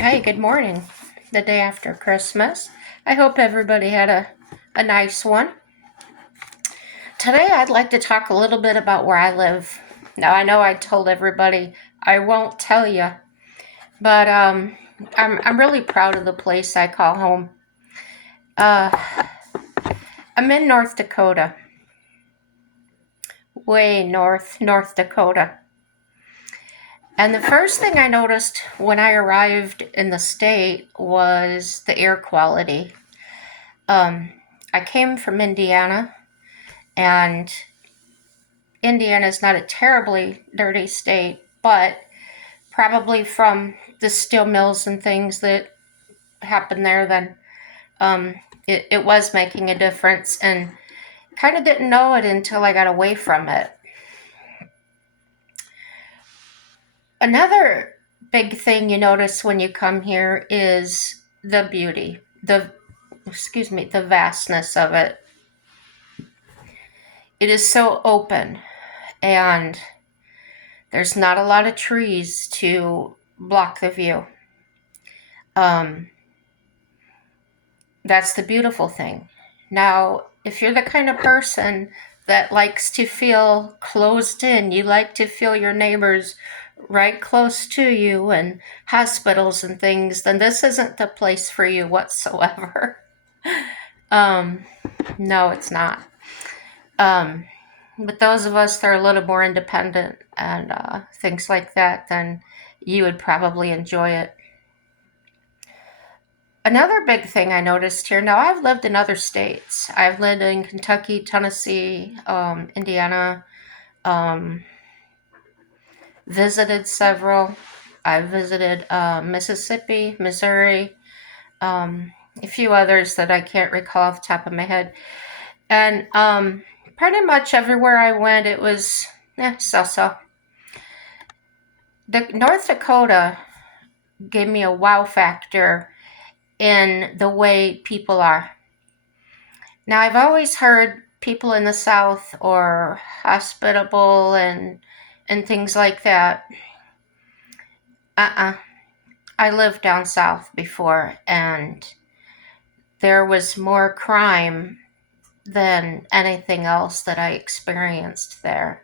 Hey, good morning. The day after Christmas. I hope everybody had a nice one. Today I'd like to talk a little bit about where I live. Now I know I told everybody I won't tell you, but I'm really proud of the place I call home. Uh, I'm in North Dakota, way north, North Dakota. And the first thing I noticed when I arrived in the state was the air quality. Um, I came from Indiana, and Indiana is not a terribly dirty state, but probably from the steel mills and things that happened there, then um, it was making a difference, and kind of didn't know it until I got away from it. Another big thing you notice when you come here is the beauty, the vastness of it. It is so open, and there's not a lot of trees to block the view. Um, that's the beautiful thing. Now, if you're the kind of person that likes to feel closed in, you like to feel your neighbors right close to you and hospitals and things, then this isn't the place for you whatsoever. um, no, it's not. Um, but those of us that are a little more independent and things like that, then you would probably enjoy it. Another big thing I noticed here, now I've lived in other states. I've lived in Kentucky, Tennessee, Indiana, um, visited several. I've visited Mississippi, Missouri, a few others that I can't recall off the top of my head. And pretty much everywhere I went, it was so-so. The North Dakota gave me a wow factor in the way people are. Now, I've always heard people in the South are hospitable and things like that. Uh-uh. I lived down south before, and there was more crime than anything else that I experienced there.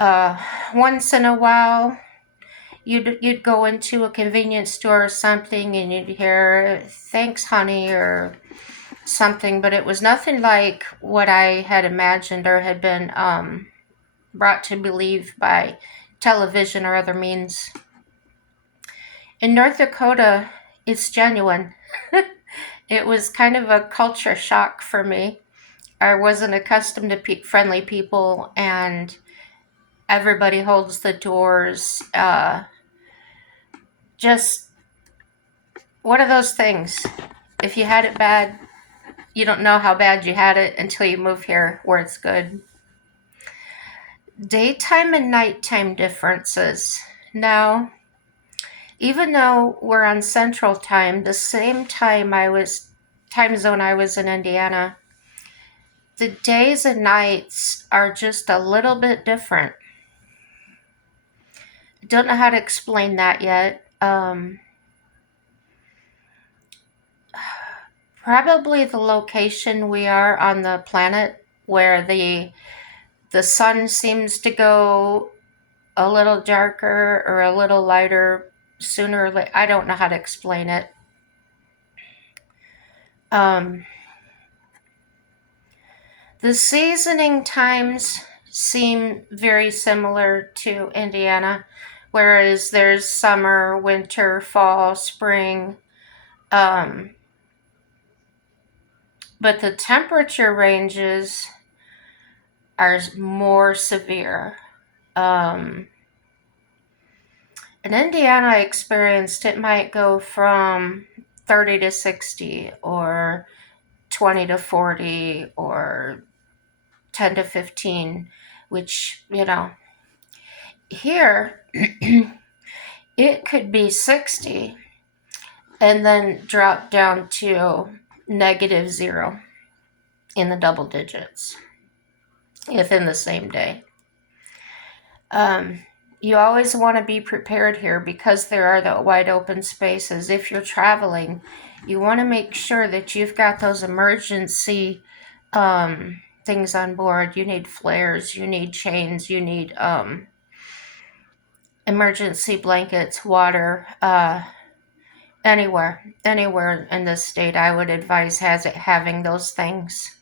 Once in a while, you'd go into a convenience store or something, and you'd hear "Thanks, honey," or something, but it was nothing like what I had imagined or had been brought to believe by television or other means. In North Dakota, it's genuine. It was kind of a culture shock for me. I wasn't accustomed to friendly people, and everybody holds the doors. Just one of those things. If you had it bad, you don't know how bad you had it until you move here where it's good. Daytime and nighttime differences. Now, even though we're on Central Time, the same time zone I was in Indiana, the days and nights are just a little bit different. Don't know how to explain that yet. Probably the location we are on the planet, where the sun seems to go a little darker or a little lighter sooner or later. I don't know how to explain it. The seasoning times seem very similar to Indiana, whereas there's summer, winter, fall, spring. But the temperature ranges are more severe. In Indiana, I experienced it might go from 30 to 60, or 20 to 40, or 10 to 15, which, here it could be 60 and then drop down to -0 in the double digits within the same day. You always want to be prepared here because there are the wide open spaces. If you're traveling, you want to make sure that you've got those emergency things on board. You need flares, you need chains, you need emergency blankets, water. Anywhere in this state, I would advise having those things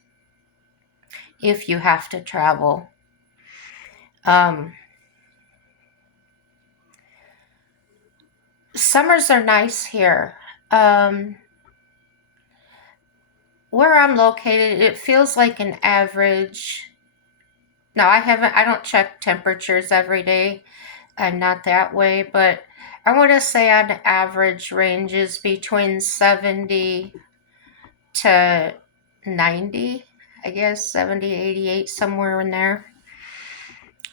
if you have to travel. Um, Summers are nice here. Where I'm located, it feels like an average. No, I don't check temperatures every day. I'm not that way, but I want to say on average ranges between 70 to 90, I guess 70, 88, somewhere in there.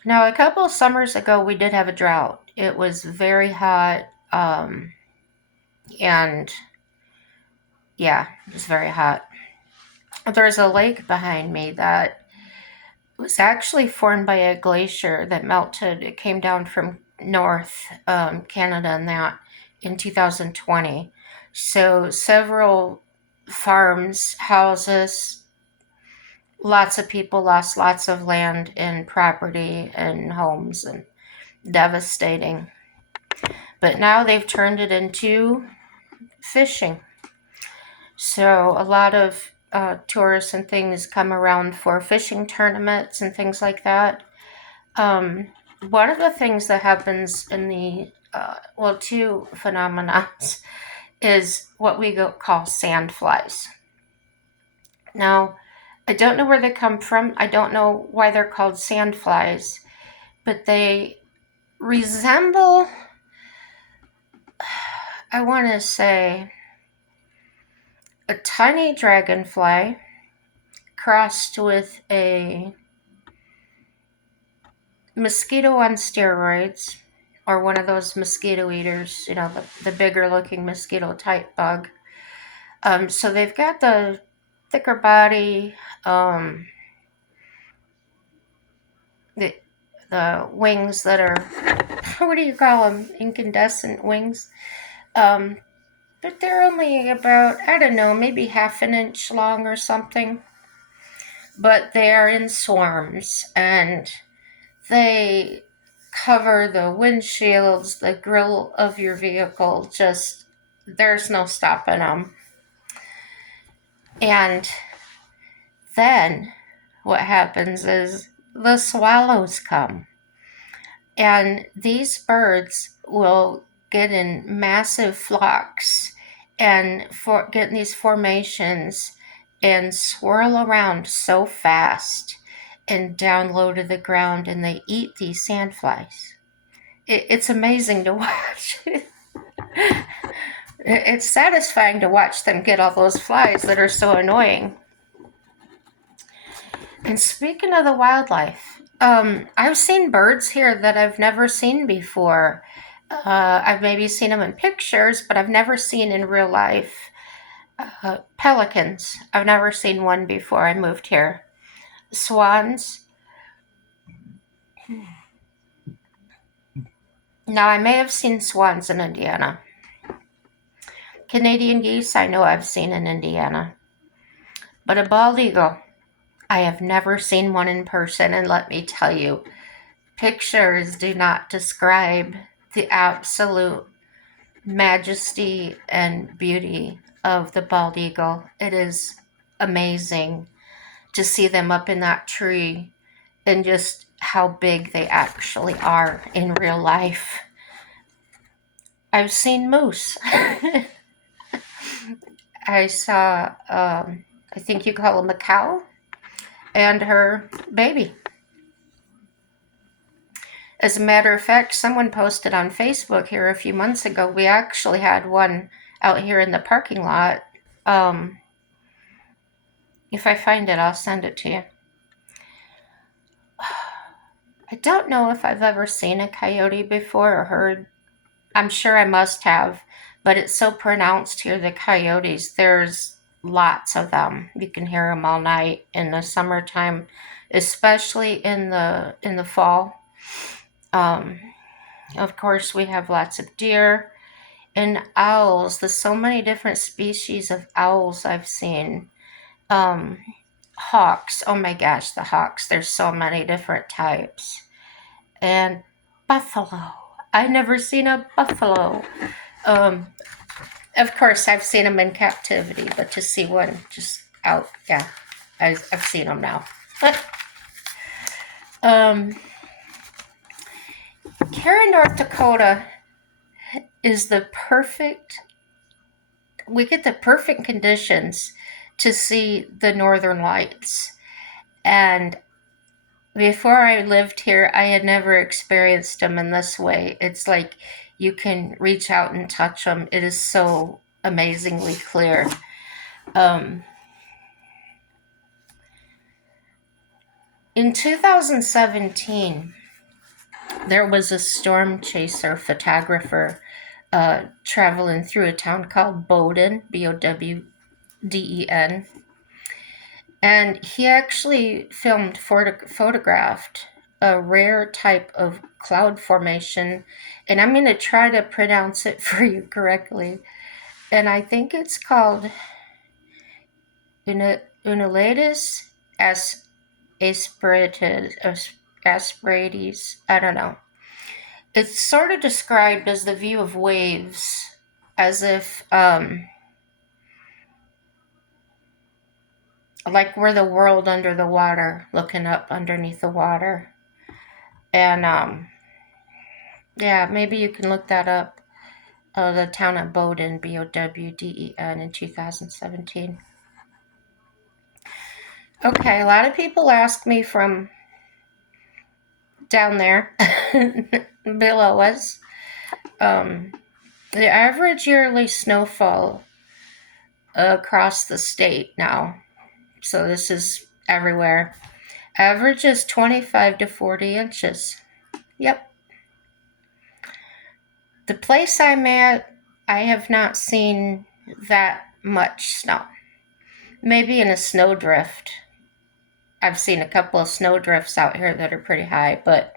Now, a couple of summers ago, we did have a drought. It was very hot, and yeah, it was very hot. There's a lake behind me that was actually formed by a glacier that melted. It came down from North Canada and that in 2020. So several farms, houses, lots of people lost lots of land and property and homes, and devastating. But now they've turned it into fishing. So a lot of tourists and things come around for fishing tournaments and things like that. Um, One of the things that happens in the two phenomena is what we call sand flies. Now, I don't know where they come from. I don't know why they're called sand flies, but they resemble, I want to say, a tiny dragonfly crossed with a mosquito on steroids, or one of those mosquito eaters, the bigger looking mosquito type bug. So they've got the thicker body, the, the wings that are, what do you call them? Incandescent wings. Um, but they're only about, I don't know, maybe half an inch long or something. But they are in swarms, and they cover the windshields, the grill of your vehicle. Just, there's no stopping them. And then what happens is the swallows come. And these birds will get in massive flocks and get in these formations and swirl around so fast and down low to the ground, and they eat these sandflies. It's amazing to watch. It's satisfying to watch them get all those flies that are so annoying. And speaking of the wildlife, I've seen birds here that I've never seen before. I've maybe seen them in pictures, but I've never seen in real life. Pelicans. I've never seen one before I moved here. Swans. Now, I may have seen swans in Indiana. Canadian geese, I know I've seen in Indiana. But a bald eagle, I have never seen one in person, and let me tell you, pictures do not describe the absolute majesty and beauty of the bald eagle. It is amazing to see them up in that tree and just how big they actually are in real life. I've seen moose. I saw, I think you call them a cow, and her baby. As a matter of fact, someone posted on Facebook here a few months ago, we actually had one out here in the parking lot. If I find it, I'll send it to you. I don't know if I've ever seen a coyote before or heard. I'm sure I must have, but it's so pronounced here, the coyotes. There's lots of them. You can hear them all night in the summertime, especially in the fall. Of course, we have lots of deer and owls. There's so many different species of owls I've seen. Um, Hawks. Oh my gosh, the hawks. There's so many different types. And buffalo. I never seen a buffalo. Um, of course, I've seen them in captivity, but to see one just out, yeah, I've seen them now. um, here in North Dakota is the perfect, we get the perfect conditions to see the northern lights. And before I lived here, I had never experienced them in this way. It's like you can reach out and touch them. It is so amazingly clear. Um, in 2017, there was a storm chaser photographer traveling through a town called Bowden, Bowden, and he actually photographed a rare type of cloud formation, and I'm going to try to pronounce it for you correctly. And I think it's called Unulatus asperates. I don't know. It's sort of described as the view of waves, as if like we're the world under the water, looking up underneath the water. And yeah, maybe you can look that up. The town of Bowden, Bowden, in 2017. Okay, a lot of people ask me from down there below us. The average yearly snowfall across the state now, so this is everywhere, average is 25 to 40 inches. Yep. The place I'm at, I have not seen that much snow. Maybe in a snowdrift. I've seen a couple of snowdrifts out here that are pretty high, but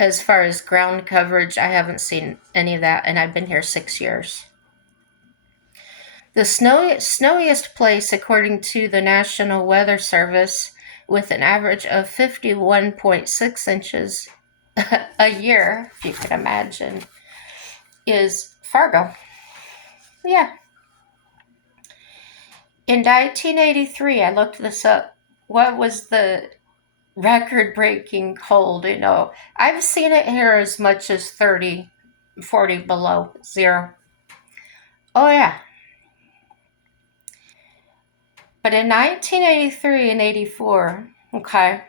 as far as ground coverage, I haven't seen any of that, and I've been here 6 years. The snowiest place, according to the National Weather Service, with an average of 51.6 inches a year, if you can imagine, is Fargo. Yeah. In 1983, I looked this up. What was the record-breaking cold? I've seen it here as much as 30, 40 below zero. Oh, yeah. But in 1983 and 84, okay,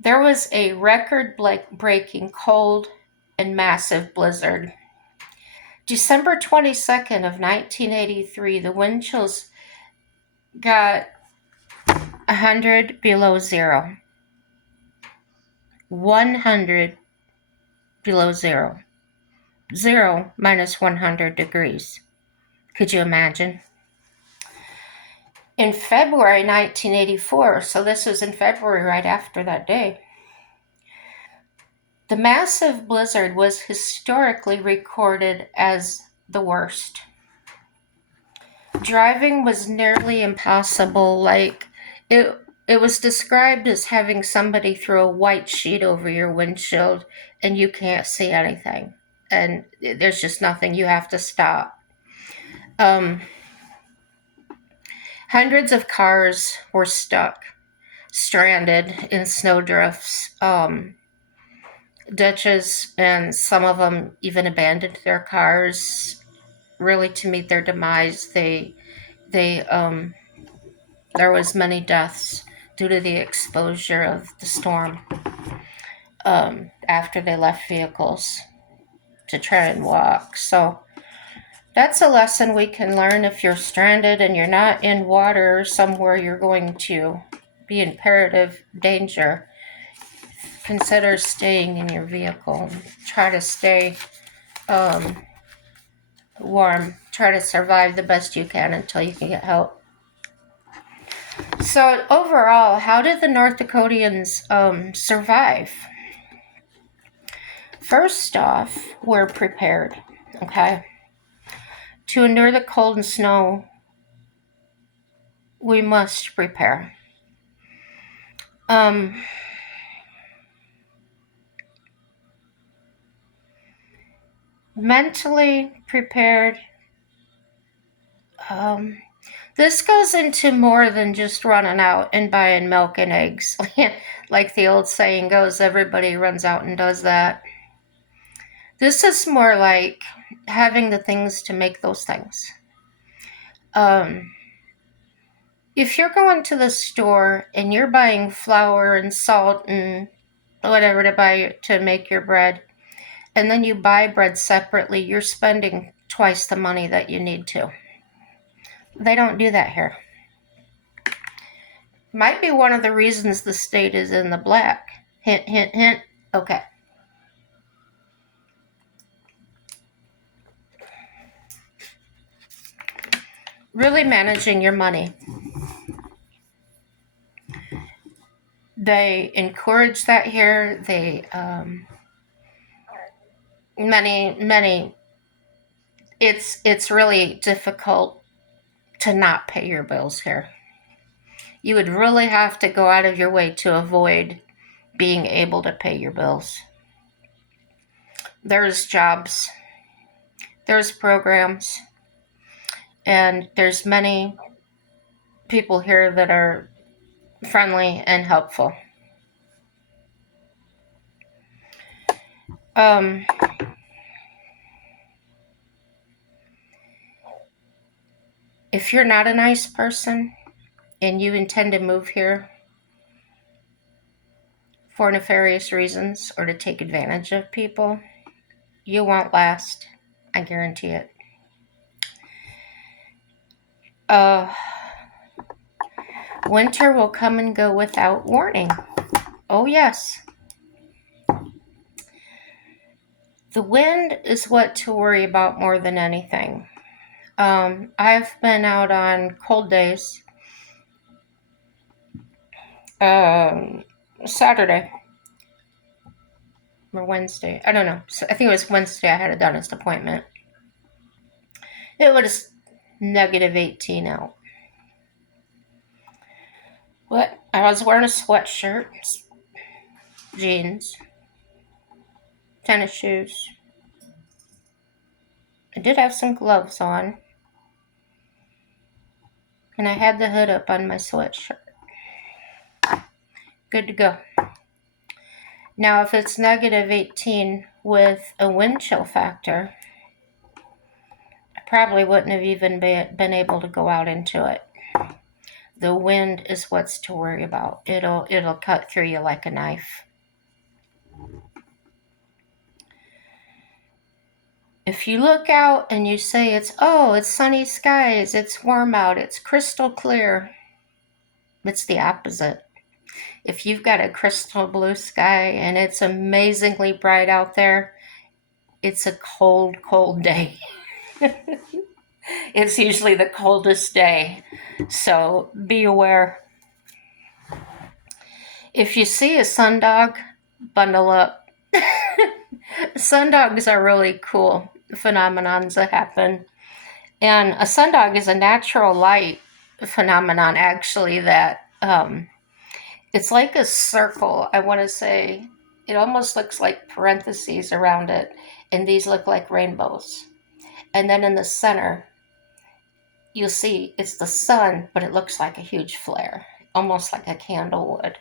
there was a record-breaking cold and massive blizzard. December 22nd of 1983, the wind chills got 100 below zero. 100 below zero. Zero minus 100 degrees. Could you imagine? In February 1984, so this was in February right after that day, the massive blizzard was historically recorded as the worst. Driving was nearly impossible. Like, it was described as having somebody throw a white sheet over your windshield and you can't see anything. And there's just nothing. You have to stop. Hundreds of cars were stuck, stranded in snowdrifts, ditches, and some of them even abandoned their cars, really to meet their demise. There was many deaths due to the exposure of the storm after they left vehicles to try and walk. So that's a lesson we can learn. If you're stranded and you're not in water somewhere you're going to be in imperative danger, consider staying in your vehicle. Try to stay warm. Try to survive the best you can until you can get help. So overall, how did the North Dakotians survive? First off, we're prepared, okay? To endure the cold and snow, we must prepare. Mentally prepared. This goes into more than just running out and buying milk and eggs. Like the old saying goes, everybody runs out and does that. This is more like having the things to make those things. If you're going to the store and you're buying flour and salt and whatever to make your bread, and then you buy bread separately, you're spending twice the money that you need to. They don't do that here. Might be one of the reasons the state is in the black. Hint, hint, hint. Okay. Really managing your money. They encourage that here. Many. It's really difficult to not pay your bills here. You would really have to go out of your way to avoid being able to pay your bills. There's jobs, there's programs, and there's many people here that are friendly and helpful. If you're not a nice person and you intend to move here for nefarious reasons or to take advantage of people, you won't last. I guarantee it. Winter will come and go without warning. Oh, yes. The wind is what to worry about more than anything. I've been out on cold days. Saturday or Wednesday. I don't know. I think it was Wednesday I had a dentist appointment. It was -18 out. But I was wearing a sweatshirt, jeans, tennis shoes. I did have some gloves on. And I had the hood up on my sweatshirt. Good to go. Now, if it's -18 with a wind chill factor, I probably wouldn't have even been able to go out into it. The wind is what's to worry about. It'll cut through you like a knife. If you look out and you say it's sunny skies, it's warm out, it's crystal clear, it's the opposite. If you've got a crystal blue sky and it's amazingly bright out there, it's a cold, cold day. It's usually the coldest day, so be aware. If you see a sundog, bundle up. Sundogs are really cool phenomenons that happen. And a sundog is a natural light phenomenon, actually, that it's like a circle. I want to say it almost looks like parentheses around it, and these look like rainbows. And then in the center, you'll see it's the sun, but it looks like a huge flare, almost like a candle would.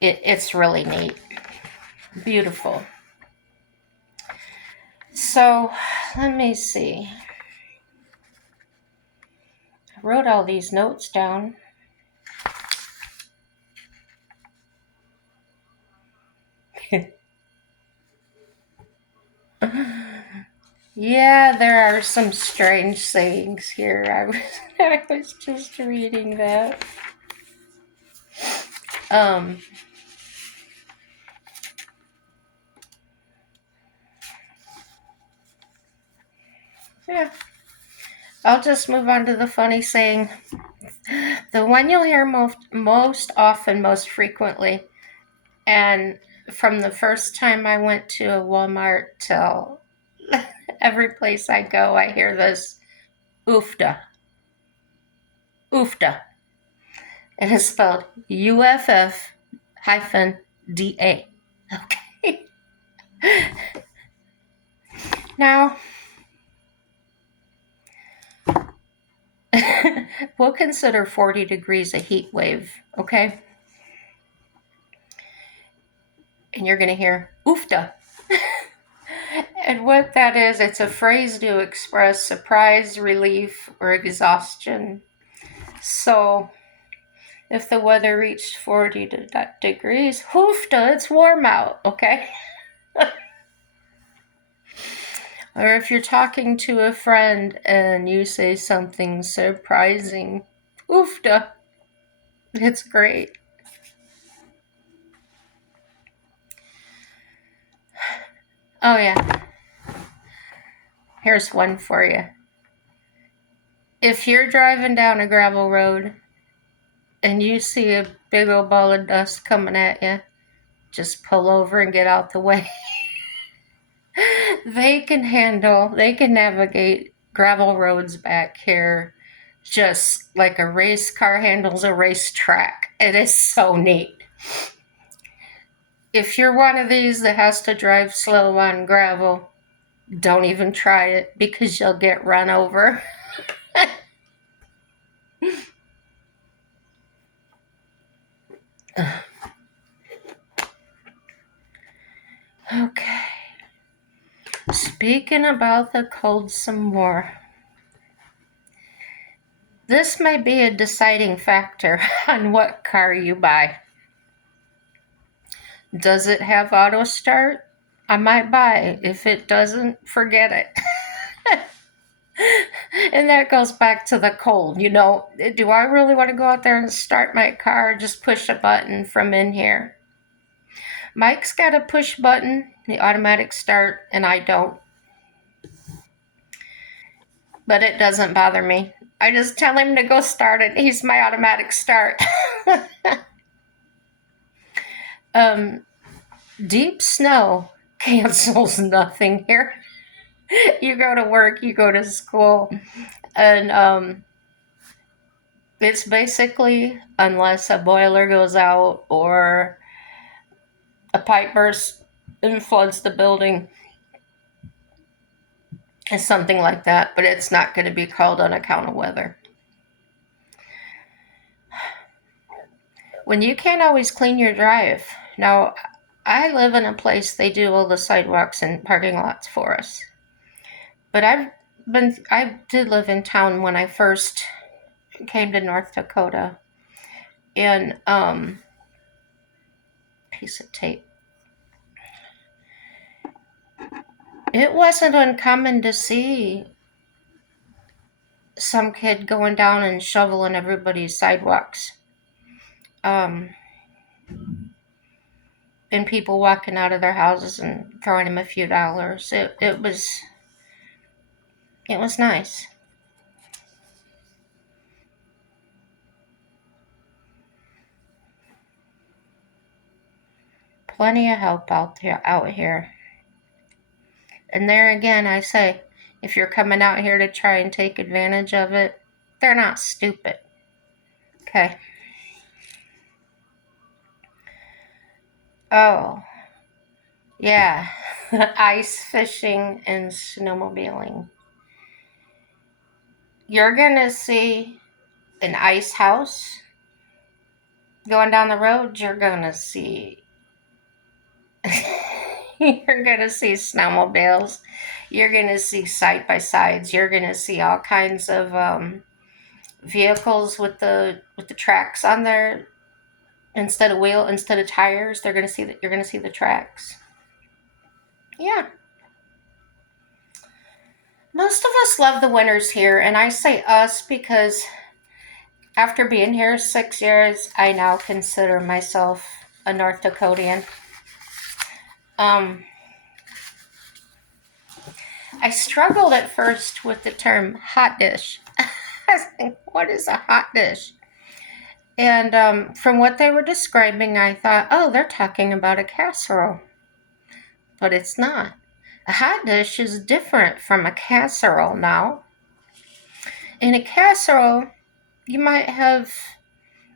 It's really neat. Beautiful. So, let me see. I wrote all these notes down. Yeah, there are some strange sayings here. I was just reading that. Yeah. I'll just move on to the funny saying. The one you'll hear most often, most frequently, and from the first time I went to a Walmart till every place I go, I hear this oofda, oofda. It is spelled UFF hyphen DA. Okay. Now, we'll consider 40 degrees a heat wave, okay? And you're going to hear oofda. And what that is, it's a phrase to express surprise, relief, or exhaustion. So, if the weather reached 40 degrees, hoofda, it's warm out, okay? Or if you're talking to a friend and you say something surprising, oofda, it's great. Oh, yeah. Here's one for you. If you're driving down a gravel road and you see a big old ball of dust coming at you, just pull over and get out the way. They can navigate gravel roads back here just like a race car handles a racetrack. It is so neat. If you're one of these that has to drive slow on gravel, don't even try it because you'll get run over. Okay. Speaking about the cold some more. This might be a deciding factor on what car you buy. Does it have auto start? I might buy it. If it doesn't, forget it. And that goes back to the cold. Do I really want to go out there and start my car? Just push a button from in here. Mike's got a push button, the automatic start, and I don't. But it doesn't bother me. I just tell him to go start it. He's my automatic start. Deep snow cancels nothing here. You go to work, you go to school, and it's basically, unless a boiler goes out or a pipe bursts and floods the building, it's something like that, but it's not going to be called on account of weather. When you can't always clean your drive. Now, I live in a place they do all the sidewalks and parking lots for us. But I did live in town when I first came to North Dakota. And piece of tape. It wasn't uncommon to see some kid going down and shoveling everybody's sidewalks. And people walking out of their houses and throwing them a few dollars. It was nice. Plenty of help out here. And there again, I say, if you're coming out here to try and take advantage of it, they're not stupid. Okay. Oh, yeah. Ice fishing and snowmobiling. You're going to see an ice house going down the road. You're going to see snowmobiles. You're going to see side-by-sides. You're going to see all kinds of vehicles with the tracks on there instead of tires. You're going to see the tracks. Yeah. Most of us love the winters here, and I say us because after being here 6 years, I now consider myself a North Dakotian. I struggled at first with the term hot dish. I was like, what is a hot dish? And from what they were describing, I thought, oh, they're talking about a casserole. But it's not. A hot dish is different from a casserole now. In a casserole, you might have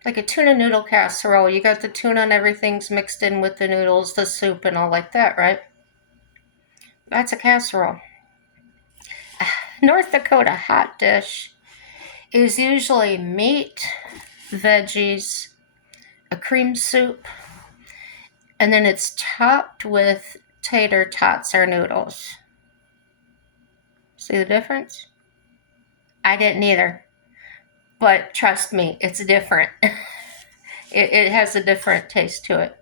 like a tuna noodle casserole. You got the tuna and everything's mixed in with the noodles, the soup, and all like that, right? That's a casserole. North Dakota hot dish is usually meat, veggies, a cream soup, and then it's topped with tater tots or noodles. See the difference? I didn't either. But trust me, it's different. It has a different taste to it.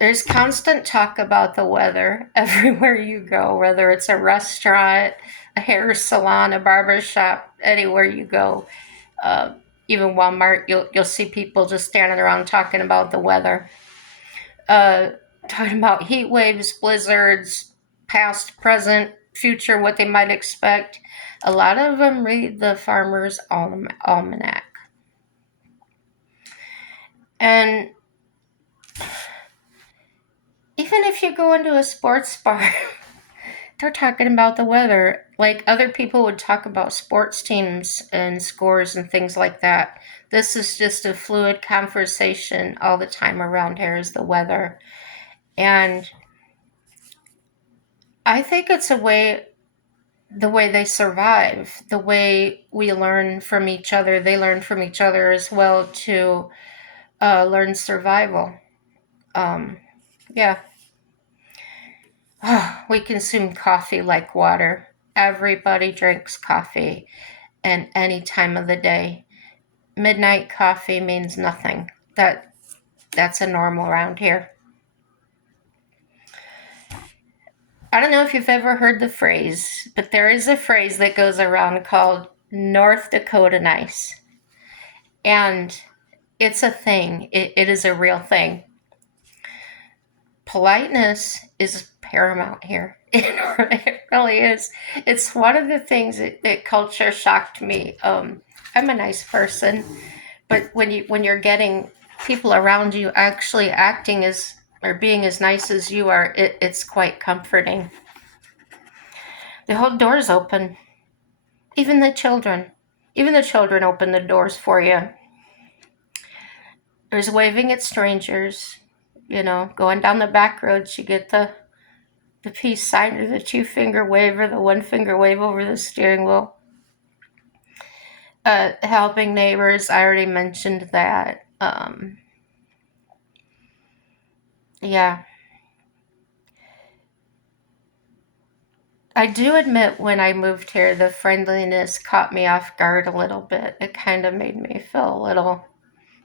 There's constant talk about the weather everywhere you go, whether it's a restaurant, a hair salon, a barber shop, anywhere you go. Uh, Even Walmart, you'll see people just standing around talking about the weather, uh, talking about heat waves, blizzards, past, present, future, what they might expect. A lot of them read the Farmer's Almanac. And even if you go into a sports bar, they're talking about the weather. Like other people would talk about sports teams and scores and things like that. This is just a fluid conversation all the time around here is the weather. And I think it's the way they survive, the way we learn from each other. They learn from each other as well to learn survival. Um, yeah. We consume coffee like water. Everybody drinks coffee and any time of the day. Midnight coffee means nothing. That's a normal around here. I don't know if you've ever heard the phrase, but there is a phrase that goes around called North Dakota nice. And it's a thing. It is a real thing. Politeness is paramount here. It really is. It's one of the things that culture shocked me. I'm a nice person, but when you're getting people around you actually acting as or being as nice as you are, it's quite comforting. The whole door's open. Even the children. Even the children open the doors for you. There's waving at strangers. Going down the back roads, you get the peace sign or the two-finger wave or the one-finger wave over the steering wheel. Helping neighbors, I already mentioned that. Yeah. I do admit when I moved here, the friendliness caught me off guard a little bit. It kind of made me feel a little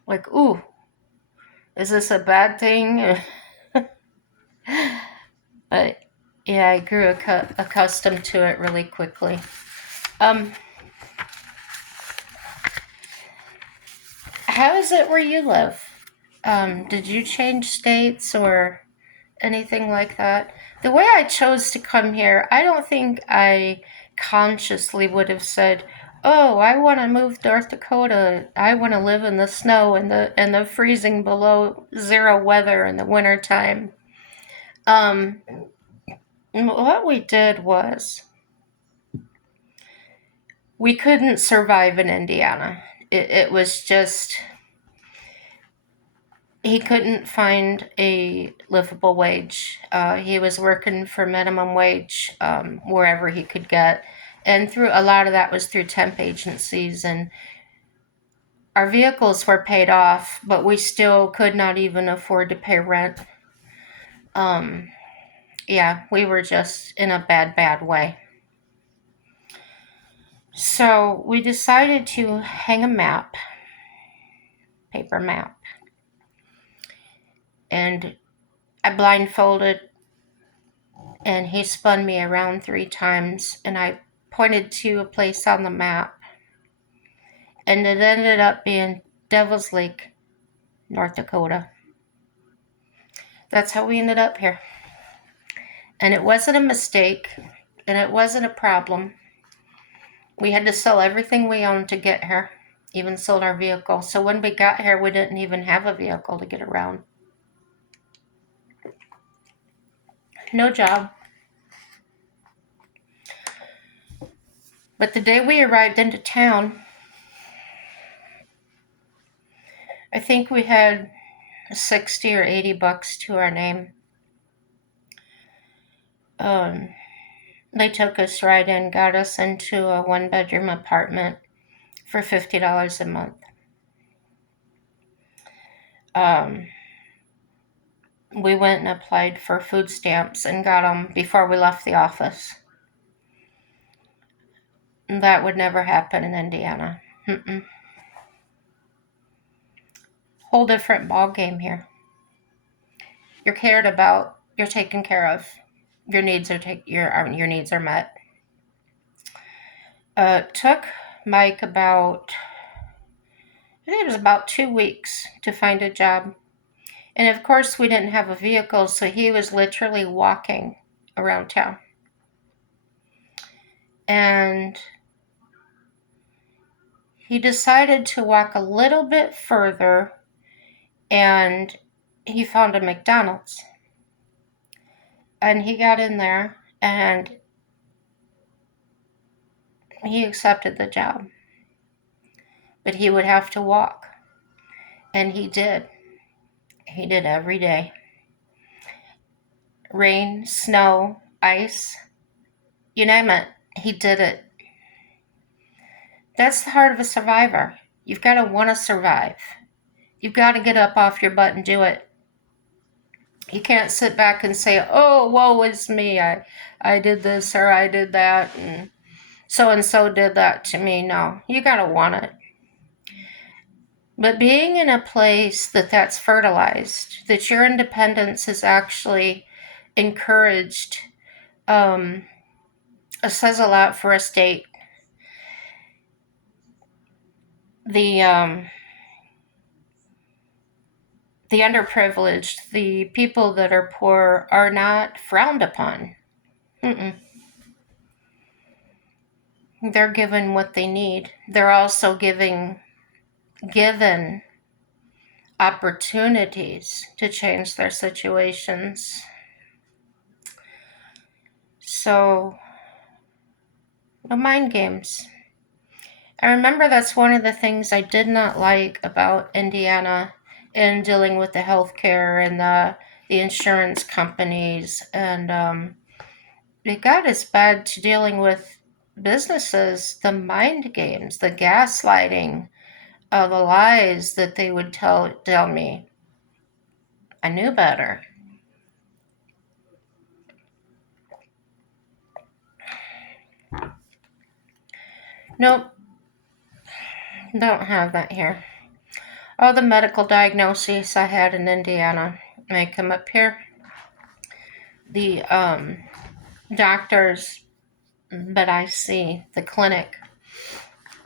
like, ooh, is this a bad thing? But yeah, I grew accustomed to it really quickly. Um, how is it where you live? Did you change states or anything like that? The way I chose to come here, I don't think I consciously would have said, "Oh, I want to move to North Dakota. I want to live in the snow and the freezing below zero weather in the wintertime." Um, what we did was we couldn't survive in Indiana. It was just he couldn't find a livable wage. He was working for minimum wage wherever he could get, and through a lot of that was through temp agencies. And our vehicles were paid off, but we still could not even afford to pay rent. Um, yeah, we were just in a bad way. So we decided to hang a map, paper map, and I blindfolded and he spun me around 3 times and I pointed to a place on the map and it ended up being Devil's Lake, North Dakota. That's how we ended up here. And it wasn't a mistake and it wasn't a problem. We had to sell everything we owned to get here. even sold our vehicle. So when we got here, we didn't even have a vehicle to get around. No job. But the day we arrived into town, I think we had 60 or 80 bucks to our name. They took us right in, got us into a 1-bedroom apartment for $50 a month. We went and applied for food stamps and got them before we left the office. That would never happen in Indiana. Whole different ball game here. You're cared about. You're taken care of. Your needs are your needs are met. Took Mike about, I think it was about 2 weeks to find a job. And of course, we didn't have a vehicle, so he was literally walking around town. And he decided to walk a little bit further, and he found a McDonald's. And he got in there, and he accepted the job. But he would have to walk. And he did. He did every day. Rain, snow, ice, you name it, he did it. That's the heart of a survivor. You've got to want to survive. You've got to get up off your butt and do it. You can't sit back and say, oh, woe is me. I did this or I did that and so did that to me. No, you got to want it. But being in a place that's fertilized, that your independence is actually encouraged, it says a lot for a state. The underprivileged, the people that are poor, are not frowned upon. They're given what they need. They're also given opportunities to change their situations. So, no mind games. I remember that's one of the things I did not like about Indiana in dealing with the healthcare and the insurance companies. And it got as bad to dealing with businesses, the mind games, the gaslighting, the lies that they would tell me. I knew better. Nope. Don't have that here. All the medical diagnoses I had in Indiana, I come up here. The doctors that I see, the clinic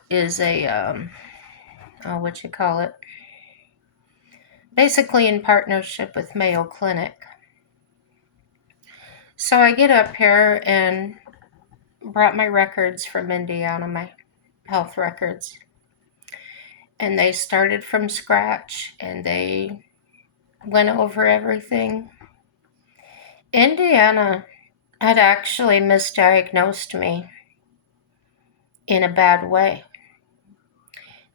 is a, what you call it? Basically in partnership with Mayo Clinic. So I get up here and brought my records from Indiana, my health records. And they started from scratch and they went over everything. Indiana had actually misdiagnosed me in a bad way.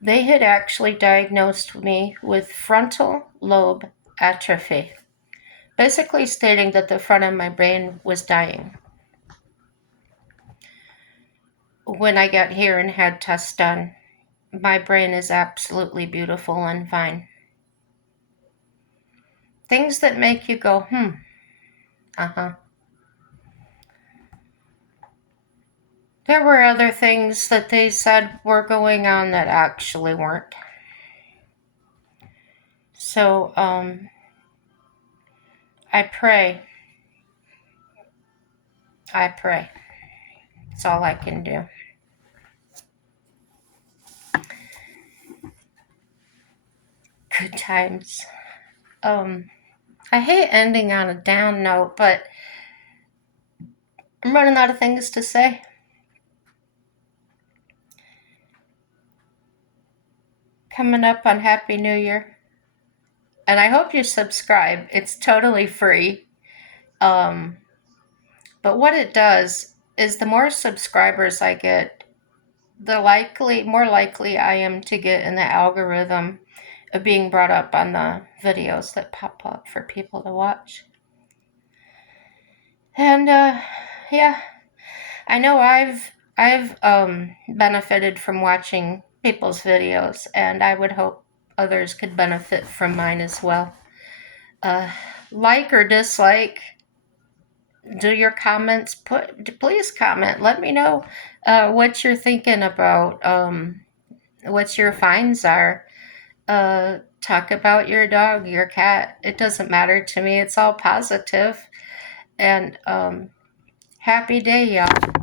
They had actually diagnosed me with frontal lobe atrophy, basically stating that the front of my brain was dying. When I got here and had tests done, my brain is absolutely beautiful and fine. Things that make you go, There were other things that they said were going on that actually weren't. So, I pray. That's all I can do. Good times. I hate ending on a down note, but I'm running out of things to say. coming up on Happy New Year. And I hope you subscribe. It's totally free. Um, but what it does is the more subscribers I get, the more likely I am to get in the algorithm of being brought up on the videos that pop up for people to watch. And yeah, I know I've benefited from watching people's videos, and I would hope others could benefit from mine as well. Uh, like or dislike, do your comments. Please comment. Let me know what you're thinking about. What your finds are. Talk about your dog, your cat. It doesn't matter to me. It's all positive. And happy day, y'all.